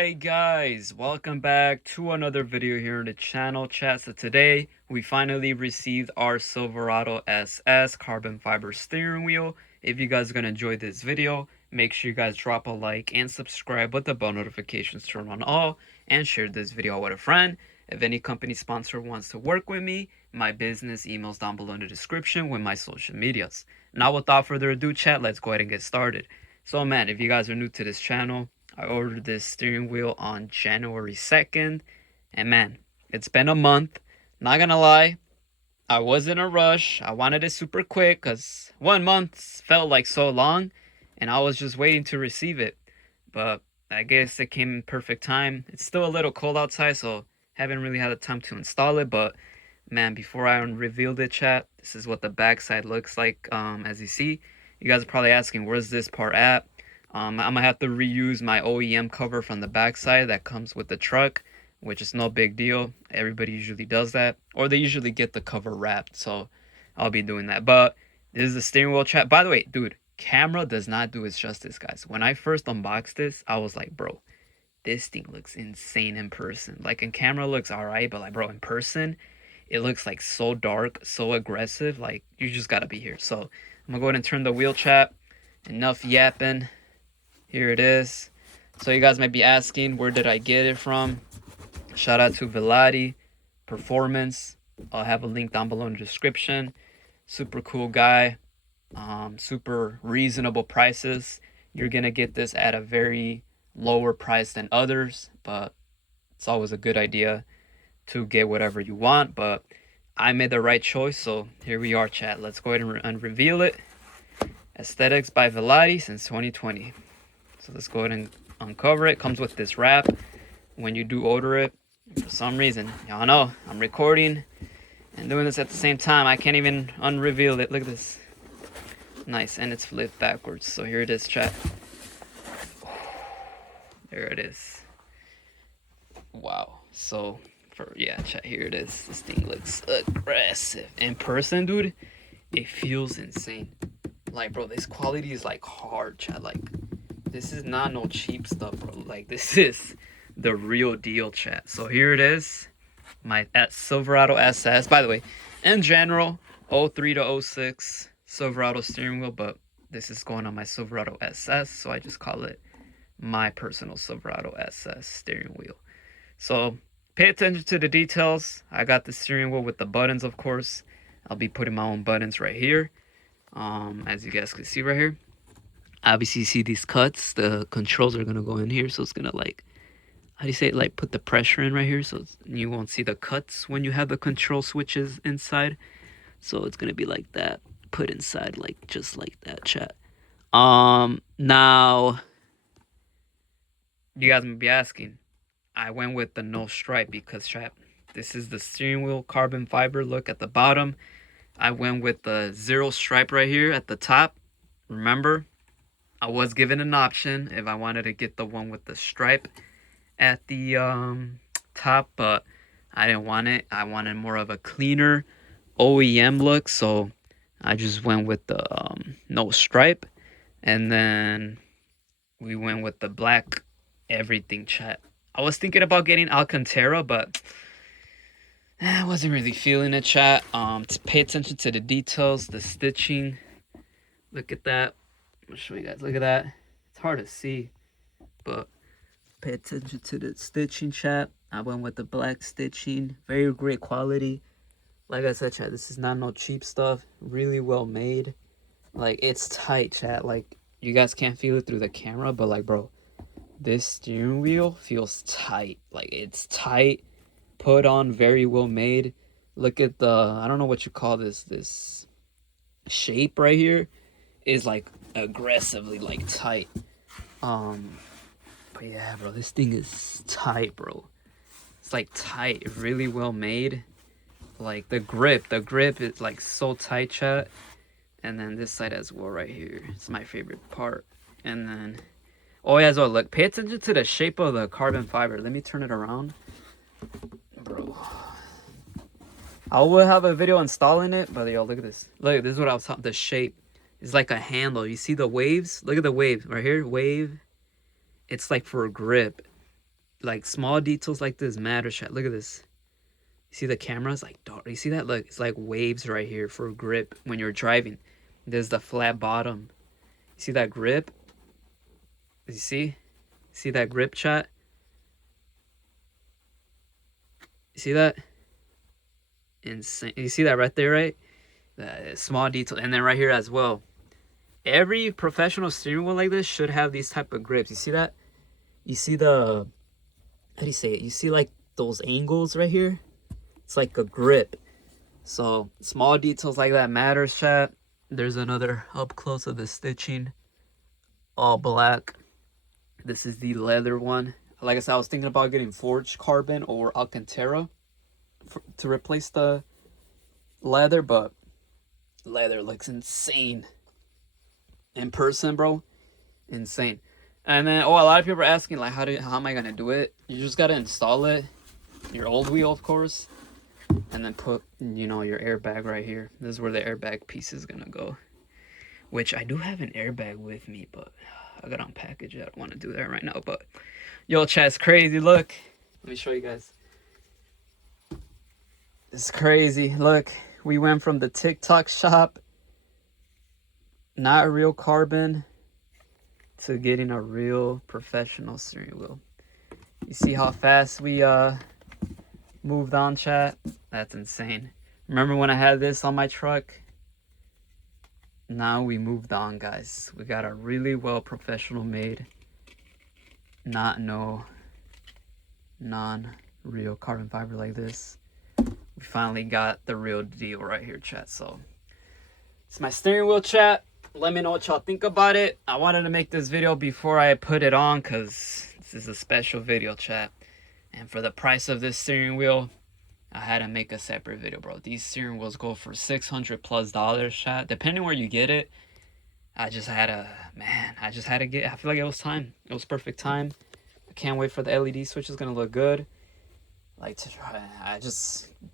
Alright guys, welcome back to another video here on the channel, chat. So today we finally received our Silverado SS carbon fiber steering wheel. If you guys are going to enjoy this video, make sure you guys drop a like and subscribe with the bell notifications turned on all, and share this video with a friend. If any company sponsor wants to work with me, my business email's down below in the description with my social medias. Now without further ado, chat, let's go ahead and get started. So man, if you guys are new to this channel, I ordered this steering wheel on January 2nd, and man, it's been a month. Not gonna lie, I was in a rush. I wanted it super quick because 1 month felt like so long, and I was just waiting to receive it. But I guess it came in perfect time. It's still a little cold outside, so haven't really had the time to install it. But man, before I revealed it, chat, this is what the backside looks like. As you see, you guys are probably asking, where's this part at? I'm gonna have to reuse my OEM cover from the backside that comes with the truck, which is no big deal. Everybody usually does that, or they usually get the cover wrapped, so I'll be doing that. But this is the steering wheel, chat. By the way, dude, camera does not do its justice, guys. When I first unboxed this, I was like, bro, this thing looks insane in person. Like in camera looks alright, but like, bro, in person it looks like so dark, so aggressive. Like, you just gotta be here. So I'm gonna go ahead and turn the wheel, chat. Enough yapping. Here it is. So you guys might be asking, where did I get it from? Shout out to Velati Performance. I'll have a link down below in the description. Super cool guy. Super reasonable prices. You're gonna get this at a very lower price than others, but it's always a good idea to get whatever you want. But I made the right choice, so here we are, chat. Let's go ahead and reveal it. Aesthetics by Velati since 2020. So let's go ahead and uncover it. Comes with this wrap when you do order it. For some reason, y'all know I'm recording and doing this at the same time. I can't even unreveal it. Look at this. Nice, and it's flipped backwards. So here it is, chat. There it is. Wow. So chat, here it is. This thing looks aggressive. In person, dude, it feels insane. Like, bro, this quality is like hard, chat. Like, this is not no cheap stuff, bro. Like, this is the real deal, chat. So here it is, my Silverado SS. By the way, in general, 03 to 06 Silverado steering wheel, but this is going on my Silverado SS, so I just call it my personal Silverado SS steering wheel. So pay attention to the details. I got the steering wheel with the buttons, of course. I'll be putting my own buttons right here. As you guys can see right here. Obviously, you see these cuts. The controls are gonna go in here, so it's gonna, like, how do you say it? Like, put the pressure in right here, so you won't see the cuts when you have the control switches inside. So it's gonna be like that, put inside, like, just like that, chat. Now you guys might be asking, I went with the no stripe because, chat, this is the steering wheel carbon fiber. Look at the bottom. I went with the 0 stripe right here at the top. Remember, I was given an option if I wanted to get the one with the stripe at the top, but I didn't want it. I wanted more of a cleaner OEM look, so I just went with the no stripe. And then we went with the black everything, chat. I was thinking about getting Alcantara, but I wasn't really feeling it, chat. Pay attention to the details, the stitching. Look at that. I'm gonna show you guys. Look at that. It's hard to see, but pay attention to the stitching, chat. I went with the black stitching. Very great quality. Like I said, chat, this is not no cheap stuff. Really well made. Like, it's tight, chat. Like, you guys can't feel it through the camera, but like, bro, this steering wheel feels tight. Like, it's tight, put on, very well made. Look at the, I don't know what you call this shape right here is like aggressively like tight. But yeah, bro, this thing is tight, bro. It's like tight, really well made. Like the grip is like so tight, chat. And then this side as well right here, it's my favorite part. And then, oh yeah, as well, look, pay attention to the shape of the carbon fiber. Let me turn it around, bro. I will have a video installing it, but yo, look at this. Look, this is what I was talking. The shape is like a handle. You see the waves? Look at the waves right here. Wave. It's like for a grip. Like small details like this matter, chat. Look at this. You see the camera's like dark. You see that? Look, it's like waves right here for grip when you're driving. There's the flat bottom. You see that grip? You see? See that grip, chat? You see that? Insane. You see that right there, right? The small detail. And then right here as well. Every professional steering wheel like this should have these type of grips. You see that? You see the, how do you say it? You see like those angles right here? It's like a grip. So small details like that matters, chat. There's another up close of the stitching. All black. This is the leather one. Like I said, I was thinking about getting forged carbon or Alcantara to replace the leather, but leather looks insane in person, bro. Insane. And then, oh, a lot of people are asking, like, how am I gonna do it? You just gotta install it, your old wheel, of course, and then put, you know, your airbag right here. This is where the airbag piece is gonna go, which I do have an airbag with me, but I gotta unpackage it. I don't want to do that right now, but yo, chat's crazy. Look, let me show you guys. It's crazy. Look, we went from the TikTok shop, not real carbon, to getting a real professional steering wheel. You see how fast we moved on, chat? That's insane. Remember when I had this on my truck? Now we moved on, guys. We got a really well professional made, non-real carbon fiber like this. We finally got the real deal right here, chat. So it's my steering wheel, chat. Let me know what y'all think about it. I wanted to make this video before I put it on because this is a special video, chat. And for the price of this steering wheel, I had to make a separate video, bro. These steering wheels go for $600+, chat. Depending where you get it, I just had to get, I feel like it was time. It was perfect time. I can't wait for the LED switch. It's going to look good. Like,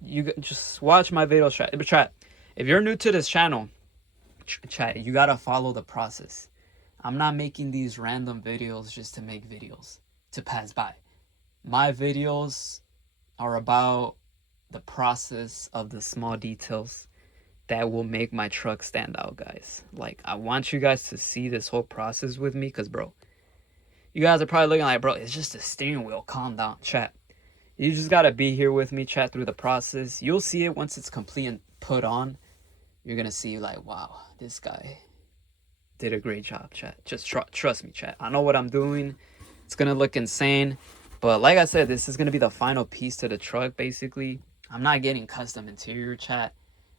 you just watch my video, chat. But chat, if you're new to this channel, chat, you gotta follow the process. I'm not making these random videos just to make videos to pass by. My videos are about the process of the small details that will make my truck stand out, guys. Like, I want you guys to see this whole process with me, because, bro, you guys are probably looking like, bro, it's just a steering wheel. Calm down, chat. You just gotta be here with me, chat, through the process. You'll see it once it's complete and put on. You're gonna see, like, wow, this guy did a great job, chat. Just trust me, chat. I know what I'm doing. It's gonna look insane. But like I said, this is gonna be the final piece to the truck, basically. I'm not getting custom interior, chat.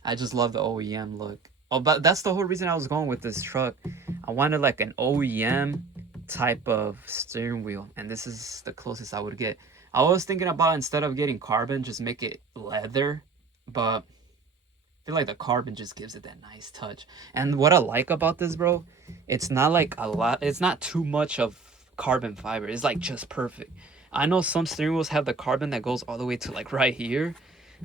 I just love the OEM look. Oh, but that's the whole reason I was going with this truck. I wanted like an OEM type of steering wheel, and this is the closest I would get. I was thinking about, instead of getting carbon, just make it leather, but I feel like the carbon just gives it that nice touch. And what I like about this, bro, it's not like a lot, it's not too much of carbon fiber. It's like just perfect. I know some steering wheels have the carbon that goes all the way to like right here.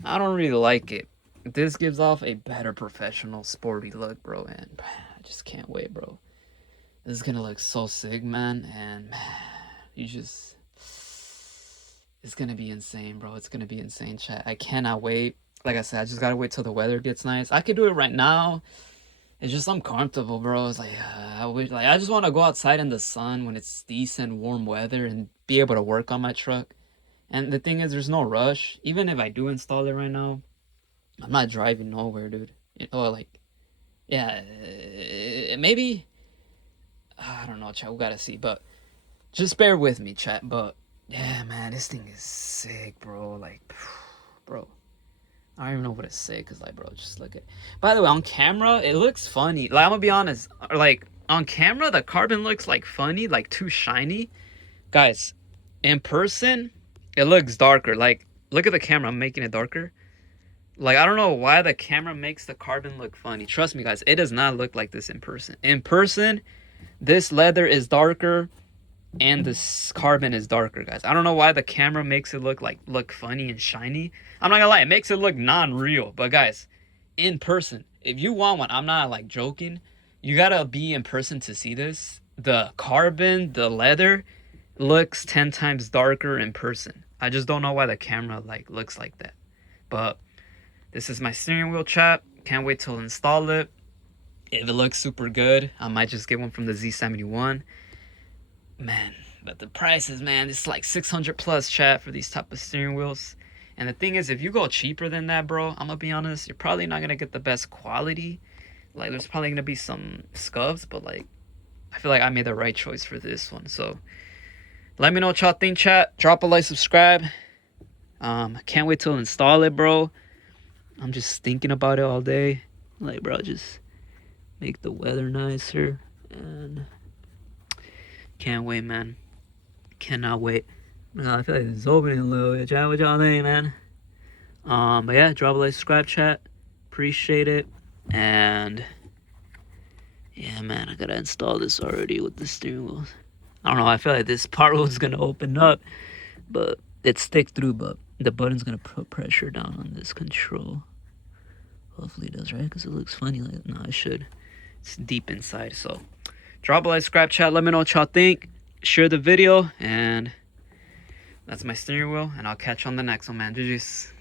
I don't really like it. This gives off a better professional sporty look, bro, and I just can't wait, bro. This is gonna look so sick, man, and you just, it's gonna be insane, bro. It's gonna be insane, chat. I cannot wait. Like I said, I just gotta wait till the weather gets nice. I could do it right now. It's just uncomfortable, bro. It's like, I just want to go outside in the sun when it's decent, warm weather and be able to work on my truck. And the thing is, there's no rush. Even if I do install it right now, I'm not driving nowhere, dude. You know, like, yeah, maybe, I don't know, chat. We gotta see, but just bear with me, chat. But yeah, man, this thing is sick, bro. Like, bro, I don't even know what to say, because, like, bro, just look at it. By the way, on camera, it looks funny. Like, I'm gonna be honest. Like, on camera, the carbon looks, like, funny, like, too shiny. Guys, in person, it looks darker. Like, look at the camera. I'm making it darker. Like, I don't know why the camera makes the carbon look funny. Trust me, guys, it does not look like this in person. In person, this leather is darker and this carbon is darker, guys. I don't know why the camera makes it look funny and shiny. I'm not gonna lie, it makes it look non-real. But guys, in person, if you want one, I'm not like joking, you gotta be in person to see this. The carbon, the leather, looks 10 times darker in person. I just don't know why the camera like looks like that. But this is my steering wheel, chat. Can't wait to install it. If it looks super good, I might just get one from the Z71. Man, but the prices, man, it's like 600 plus, chat, for these type of steering wheels. And the thing is, if you go cheaper than that, bro, I'm gonna be honest, you're probably not gonna get the best quality. Like, there's probably gonna be some scuffs, but like, I feel like I made the right choice for this one. So let me know what y'all think, chat. Drop a like, subscribe. Can't wait to install it, bro. I'm just thinking about it all day. Like, bro, just make the weather nicer, and can't wait, man. Cannot wait. I feel like it's opening a little bit, chat. What y'all think, man? But yeah, drop a like, subscribe, chat. Appreciate it. And yeah, man, I gotta install this already with the steering wheel. I don't know, I feel like this part was gonna open up, but it's stick through, but the button's gonna put pressure down on this control. Hopefully it does, right? Because it looks funny. Like, no, it should. It's deep inside. So drop a like, subscribe, chat. Let me know what y'all think. Share the video, and that's my steering wheel, and I'll catch you on the next one, man. GG's.